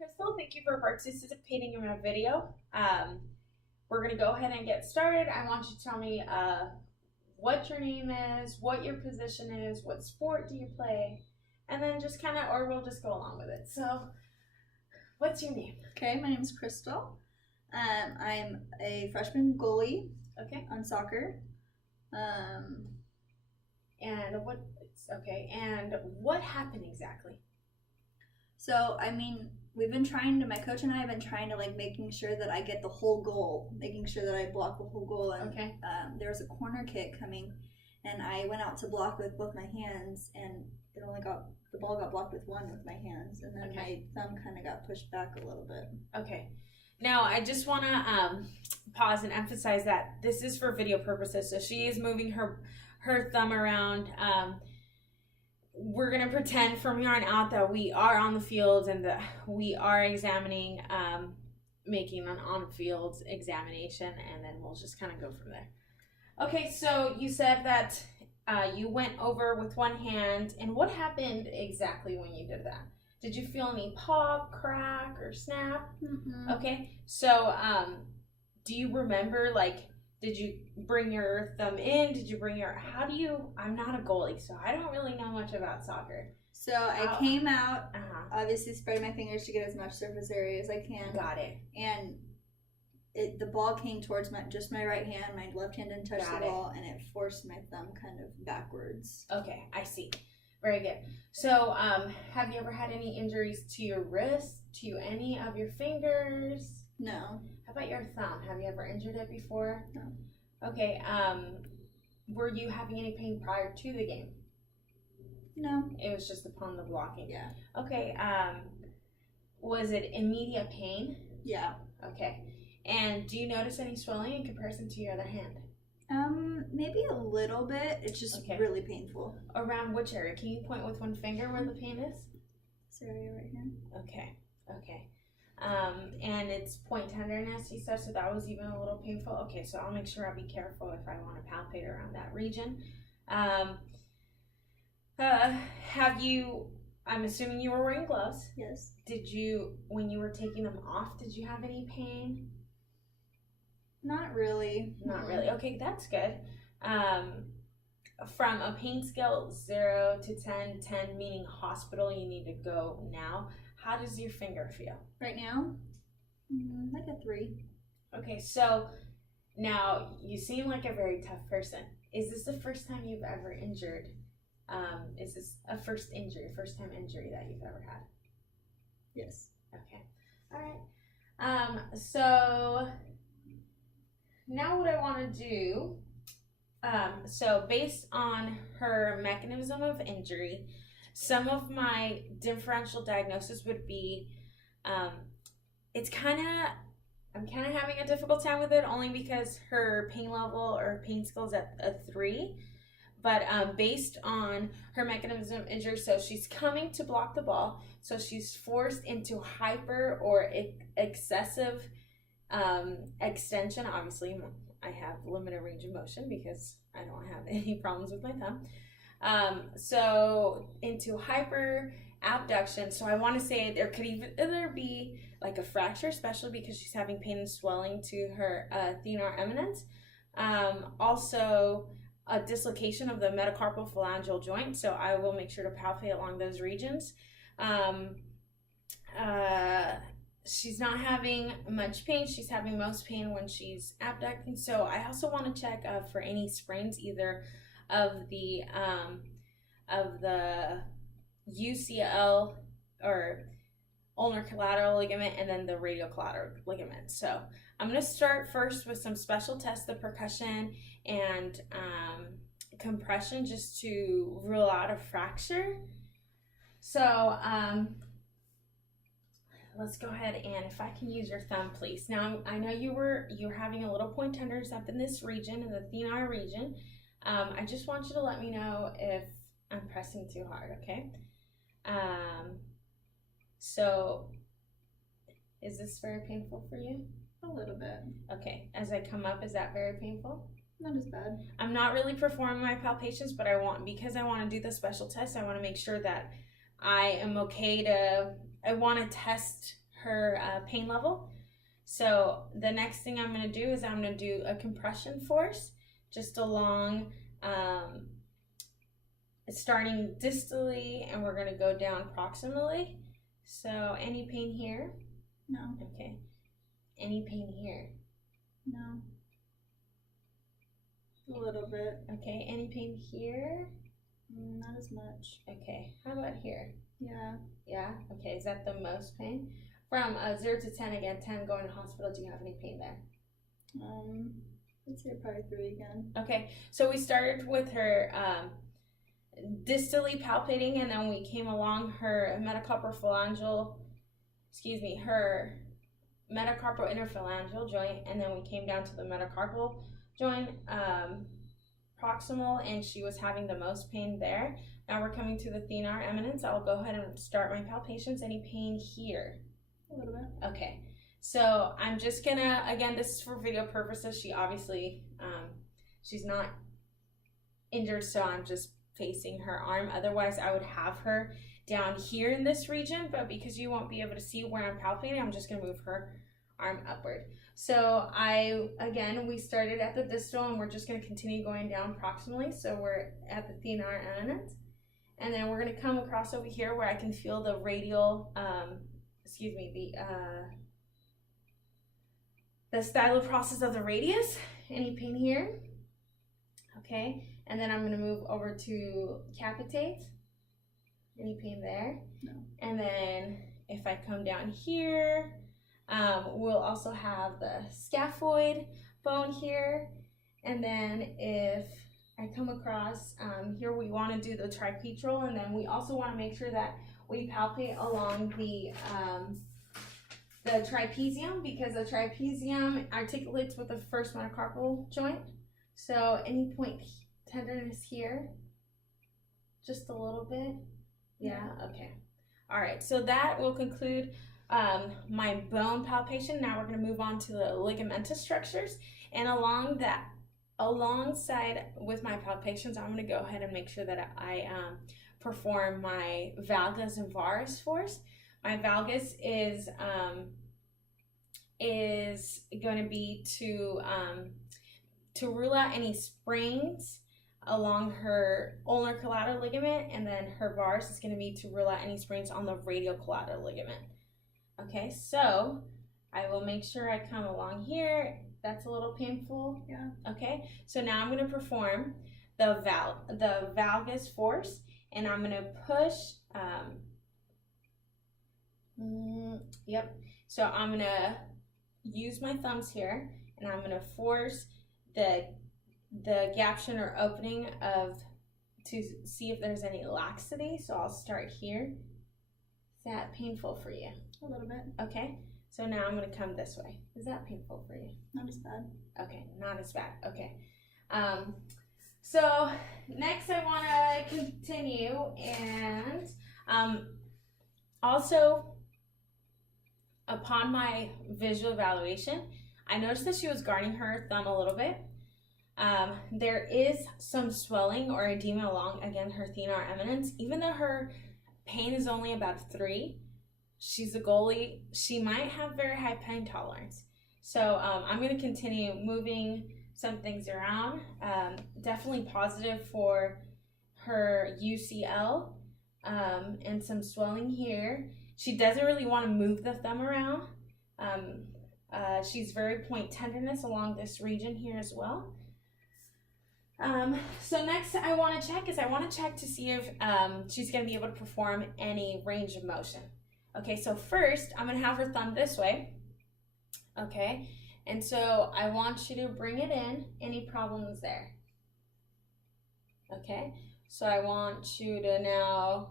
Crystal. Thank you for participating in my video. We're going to go ahead and get started. I want you to tell me what your name is, what your position is, what sport do you play, and then just kind of, or we'll just go along with it. So, what's your name? Okay, my name is Crystal. I'm a freshman goalie Okay. on soccer. And what happened exactly? So, my coach and I have been trying to making sure that I get the whole goal, making sure that I block the whole goal. And Okay. There was a corner kick coming, and I went out to block with both my hands, and the ball got blocked with one with my hands, and then my thumb kind of got pushed back a little bit. Okay. Now, I just want to pause and emphasize that this is for video purposes. So she is moving her thumb around. We're going to pretend from here on out that we are on the field and that we are examining, making an on-field examination, and then we'll just kind of go from there. Okay, so you said that you went over with one hand, and what happened exactly when you did that? Did you feel any pop, crack, or snap? Mm-hmm. Okay, so do you remember, did you bring your thumb in? I'm not a goalie, so I don't really know much about soccer. So I came out, obviously spread my fingers to get as much surface area as I can. Got it. And the ball came towards my right hand. My left hand didn't touch the ball, and it forced my thumb kind of backwards. Okay, I see. Very good. So, have you ever had any injuries to your wrist, to any of your fingers? No. How about your thumb? Have you ever injured it before? No. Okay, were you having any pain prior to the game? No. It was just upon the blocking? Yeah. Okay, was it immediate pain? Yeah. Okay, and do you notice any swelling in comparison to your other hand? Maybe a little bit. It's just really painful. Around which area? Can you point with one finger where the pain is? This area right here. Okay. And it's point tenderness, you said, so that was even a little painful. Okay, so I'll make sure I'll be careful if I want to palpate around that region. I'm assuming you were wearing gloves. Yes. When you were taking them off, did you have any pain? Not really. Not really. Okay, that's good. From a pain scale 0 to 10, 10 meaning hospital, you need to go now. How does your finger feel? Right now? Like a 3. Okay, so now you seem like a very tough person. Is this the first time you've ever injured? Is this a first time injury that you've ever had? Yes. Okay. All right. So now what I want to do, so based on her mechanism of injury, some of my differential diagnosis would be, I'm kind of having a difficult time with it only because her pain level or pain scale is at a 3. But based on her mechanism of injury, so she's coming to block the ball, so she's forced into hyper or excessive extension. Obviously, I have limited range of motion because I don't have any problems with my thumb. So into hyper abduction. So I want to say there could either be like a fracture, especially because she's having pain and swelling to her thenar eminence. Also a dislocation of the metacarpal phalangeal joint. So I will make sure to palpate along those regions. She's not having much pain. She's having most pain when she's abducting. So I also want to check for any sprains, either of the UCL or ulnar collateral ligament and then the radial collateral ligament. So I'm going to start first with some special tests, the percussion and compression, just to rule out a fracture. So let's go ahead, and if I can use your thumb, please. Now, I know you're having a little point tenderness up in this region, in the thenar region. I just want you to let me know if I'm pressing too hard, okay? So, is this very painful for you? A little bit. Okay, as I come up, is that very painful? Not as bad. I'm not really performing my palpations, but because I want to do the special test, I want to make sure that I am okay I want to test pain level. So the next thing I'm going to do is I'm going to do a compression force just along, starting distally, and we're going to go down proximally. So any pain here? No. Okay. Any pain here? No. A little bit. Okay. Any pain here? Not as much. Okay. How about here? Yeah. Yeah? Okay. Is that the most pain? From 0 to 10, again, 10 going to hospital, do you have any pain there? I'd say probably 3 again. Okay. So we started with her distally palpating, and then we came along her her metacarpal interphalangeal joint, and then we came down to the metacarpal joint, proximal, and she was having the most pain there. Now we're coming to the thenar eminence. I'll go ahead and start my palpations. Any pain here? A little bit. Okay, so I'm just gonna, again, this is for video purposes. She obviously, she's not injured, so I'm just facing her arm. Otherwise, I would have her down here in this region, but because you won't be able to see where I'm palpating, I'm just gonna move her arm upward. So we started at the distal, and we're just gonna continue going down proximally. So we're at the thenar eminence, and then we're gonna come across over here where I can feel the radial, the styloprossus of the radius. Any pain here? Okay, and then I'm gonna move over to capitate. Any pain there? No. And then if I come down here, we'll also have the scaphoid bone here. And then if I come across here, we want to do the tripetral, and then we also want to make sure that we palpate along the trapezium, because the trapezium articulates with the first metacarpal joint. So any point tenderness here? Just a little bit? Yeah, okay. All right, so that will conclude my bone palpation. Now we're going to move on to the ligamentous structures, and alongside with my palpations, I'm going to go ahead and make sure that I perform my valgus and varus force. My valgus is going to be to rule out any sprains along her ulnar collateral ligament, and then her varus is going to be to rule out any sprains on the radial collateral ligament. Okay, so I will make sure I come along here. That's a little painful. Yeah. Okay, so now I'm going to perform the valgus force, and I'm going to push. Yep. So I'm going to use my thumbs here, and I'm going to force the gaption or opening to see if there's any laxity. So I'll start here. Is that painful for you? A little bit. Okay. So now I'm going to come this way. Is that painful for you? Not as bad. Okay, not as bad. Okay. So next I want to continue, and also upon my visual evaluation, I noticed that she was guarding her thumb a little bit. There is some swelling or edema along, again, her thenar eminence. Even though her pain is only about 3, she's a goalie, she might have very high pain tolerance. So I'm going to continue moving some things around. Definitely positive for her UCL, and some swelling here. She doesn't really want to move the thumb around. She's very point tenderness along this region here as well. So next I want to check to see if she's going to be able to perform any range of motion. Okay, so first I'm going to have her thumb this way. Okay, and so I want you to bring it in. Any problems there? Okay, so I want you to now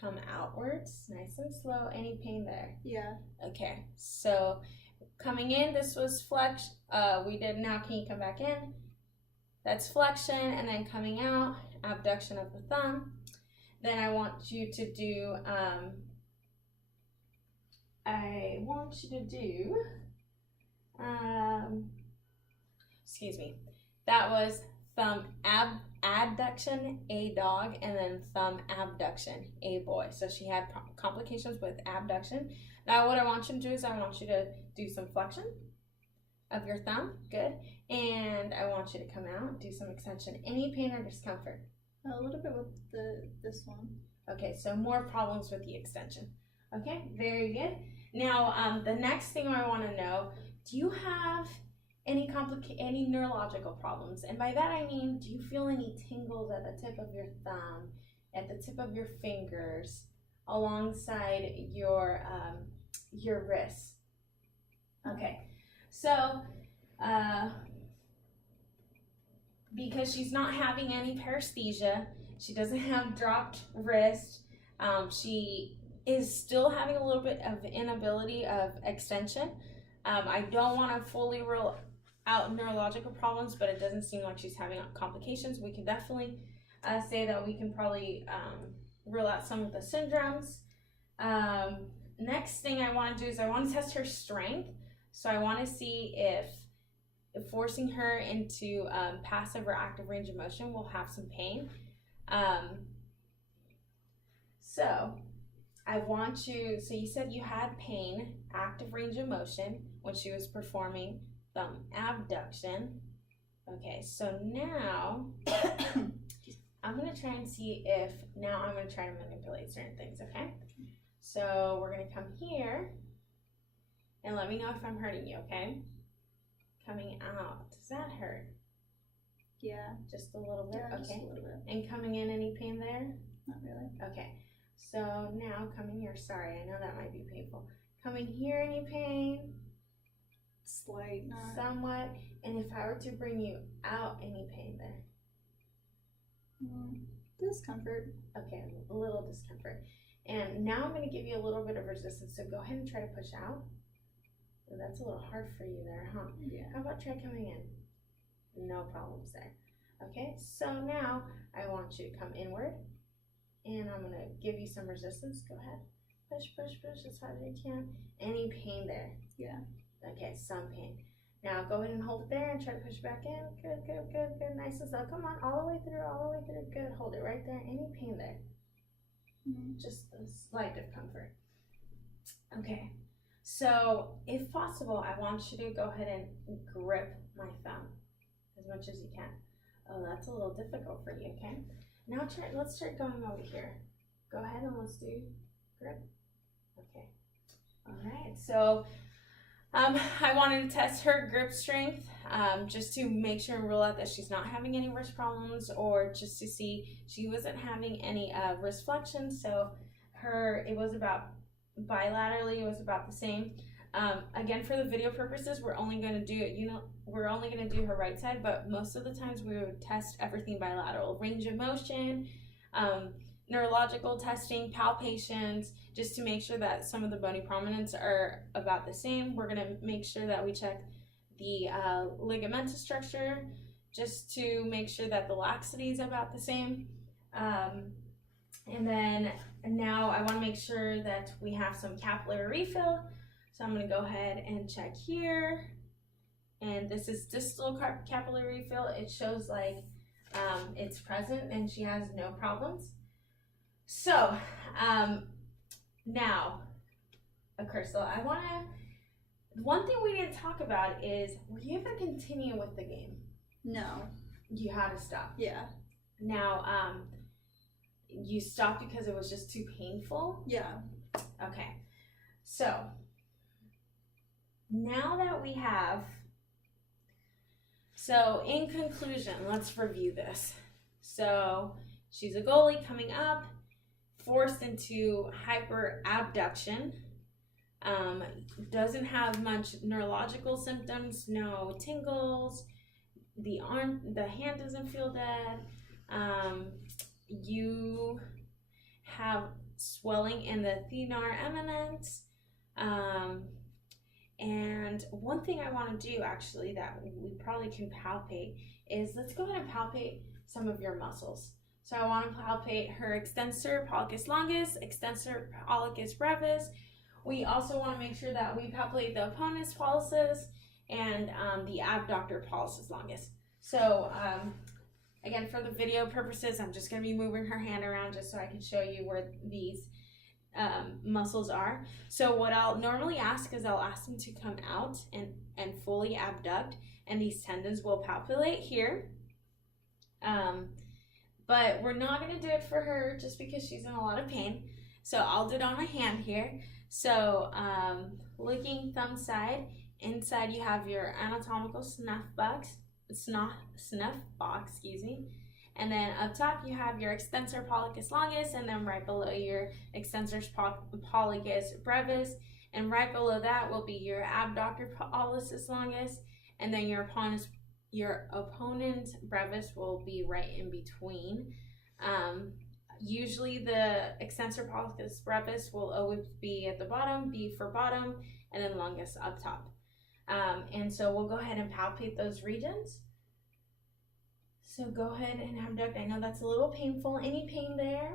come outwards, nice and slow. Any pain there? Yeah. Okay, so coming in, this was flex. We did now. Can you come back in? That's flexion, and then coming out, abduction of the thumb. Then I want you to do. That was thumb adduction, a dog, and then thumb abduction, a boy. So she had complications with abduction. Now what I want you to do is I want you to do some flexion of your thumb. Good. And I want you to come out, do some extension. Any pain or discomfort? A little bit with this one. Okay, so more problems with the extension. Okay, very good. Now, the next thing I want to know, do you have any neurological problems? And by that I mean, do you feel any tingles at the tip of your thumb, at the tip of your fingers, alongside your wrists? Okay, so because she's not having any paresthesia, she doesn't have dropped wrist, she is still having a little bit of inability of extension. I don't want to fully rule out neurological problems, but it doesn't seem like she's having complications. We can definitely say that we can probably rule out some of the syndromes. Next thing I want to do is I want to test her strength. So I want to see if forcing her into passive or active range of motion will have some pain. So I want you, so you said you had pain, active range of motion, when she was performing thumb abduction. Okay, so now I'm going to try and see if, now I'm going to try to manipulate certain things, okay? So we're going to come here, and let me know if I'm hurting you, okay? Coming out, does that hurt? Yeah. Just a little bit? Yeah, Okay. just a little bit. And coming in, any pain there? Not really. Okay, so now coming here, sorry, I know that might be painful. Coming here, any pain? Slight, not. Somewhat. And if I were to bring you out, any pain there? Discomfort. Okay, a little discomfort. And now I'm going to give you a little bit of resistance, so go ahead and try to push out. Oh, that's a little hard for you there, huh? Yeah. How about try coming in? No problems there. Okay, so now I want you to come inward, and I'm going to give you some resistance. Go ahead. Push, push, push as hard as you can. Any pain there? Yeah. Okay, some pain. Now go ahead and hold it there and try to push back in. Good, good, good, good. Nice and slow. Come on, all the way through, all the way through. Good. Hold it right there. Any pain there? Just a slight discomfort. Okay. So, if possible, I want you to go ahead and grip my thumb as much as you can. Oh, that's a little difficult for you, okay? Now let's start going over here. Go ahead and let's do grip. Okay. All right. So, I wanted to test her grip strength just to make sure and rule out that she's not having any wrist problems, or just to see she wasn't having any wrist flexion. So, it was about bilaterally, it was about the same. Again, for the video purposes, we're only going to do it, we're only going to do her right side, but most of the times we would test everything bilateral. Range of motion, neurological testing, palpations, just to make sure that some of the bony prominence are about the same. We're going to make sure that we check the ligamentous structure, just to make sure that the laxity is about the same. And then now I want to make sure that we have some capillary refill. So I'm going to go ahead and check here. And this is distal capillary refill. It shows like it's present and she has no problems. So now, Crystal, one thing we didn't talk about is, were you able to continue with the game? No. You had to stop. Yeah. Now, you stopped because it was just too painful? Yeah. Okay. So, now that we have, so in conclusion, let's review this. So, she's a goalie coming up, forced into hyperabduction, doesn't have much neurological symptoms, no tingles, the hand doesn't feel dead, you have swelling in the thenar eminence, and one thing I want to do actually that we probably can palpate is, let's go ahead and palpate some of your muscles. So I want to palpate her extensor pollicis longus, extensor pollicis brevis. We also want to make sure that we palpate the opponent's pollicis and the abductor pollicis longus. So again, for the video purposes, I'm just going to be moving her hand around just so I can show you where these muscles are. So what I'll normally ask is I'll ask them to come out and fully abduct, and these tendons will palpate here. But we're not going to do it for her just because she's in a lot of pain. So I'll do it on my hand here. So looking thumb side, inside you have your anatomical snuff box, excuse me. And then up top you have your extensor pollicis longus, and then right below your extensor pollicis brevis, and right below that will be your abductor pollicis longus, and then your opponent brevis will be right in between. Usually the extensor pollicis brevis will always be at the bottom, B for bottom, and then longus up top. And so we'll go ahead and palpate those regions. So go ahead and abduct. I know that's a little painful. Any pain there?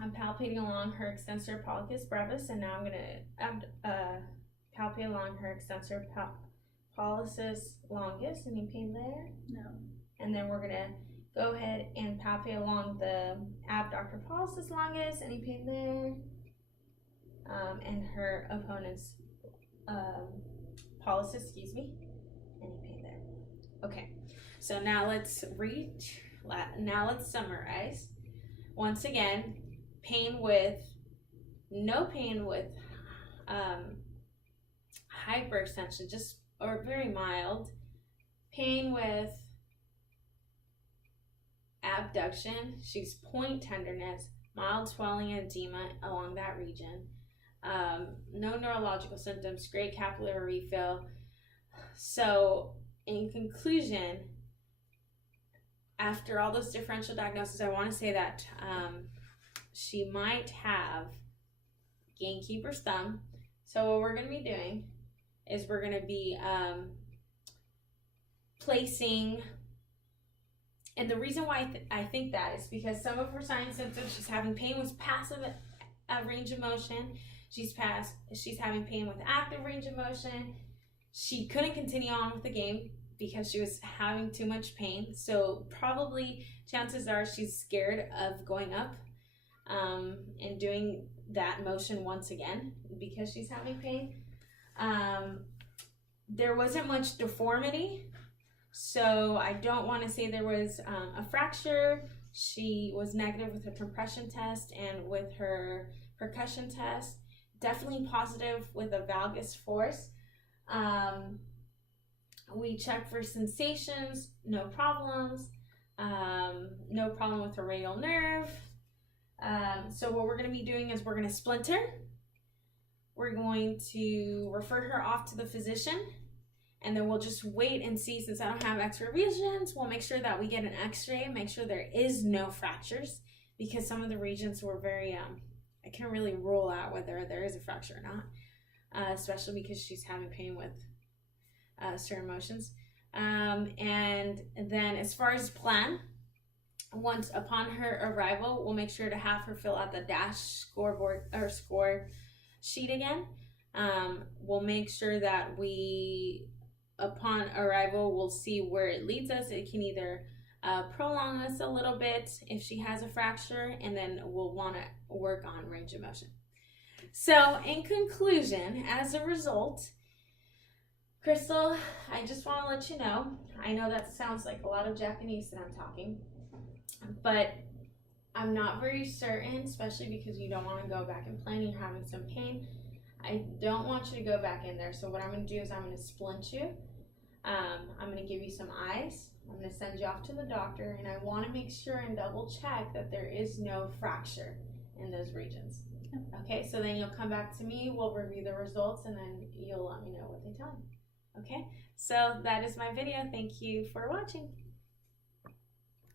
I'm palpating along her extensor pollicis brevis, and now I'm going to palpate along her extensor pollicis longus. Any pain there? No. And then we're going to go ahead and palpate along the abductor pollicis longus. Any pain there? And her opponent's pollicis, excuse me. Any pain there? Okay. So now let's summarize. Once again, no pain with hyperextension, just or very mild. Pain with abduction, she's point tenderness, mild swelling and edema along that region. No neurological symptoms, great capillary refill. So in conclusion, after all those differential diagnoses, I want to say that she might have gamekeeper's thumb. So what we're going to be doing is we're going to be placing, and the reason why I think that is because some of her signs and symptoms, she's having pain with passive range of motion. She's having pain with active range of motion. She couldn't continue on with the game because she was having too much pain. So probably chances are she's scared of going up and doing that motion once again because she's having pain. There wasn't much deformity, so I don't want to say there was a fracture. She was negative with her compression test and with her percussion test. Definitely positive with a valgus force. We checked for sensations, no problems, no problem with her radial nerve. So what we're going to be doing is we're going to splinter. We're going to refer her off to the physician, and then we'll just wait and see. Since I don't have x-ray regions, we'll make sure that we get an x-ray, make sure there is no fractures, because some of the regions were very, I can't really rule out whether there is a fracture or not, especially because she's having pain with certain motions. And then as far as plan, once upon her arrival, we'll make sure to have her fill out the dash scoreboard or score sheet again. We'll make sure that we, upon arrival, we'll see where it leads us. It can either prolong us a little bit if she has a fracture, and then we'll want to work on range of motion. So in conclusion, as a result, Crystal, I just want to let you know, I know that sounds like a lot of Japanese that I'm talking, but I'm not very certain, especially because you don't want to go back and play and you're having some pain. I don't want you to go back in there. So what I'm going to do is I'm going to splint you. I'm going to give you some ice. I'm going to send you off to the doctor, and I want to make sure and double check that there is no fracture in those regions. Okay, so then you'll come back to me, we'll review the results, and then you'll let me know what they tell you. Okay, so that is my video. Thank you for watching.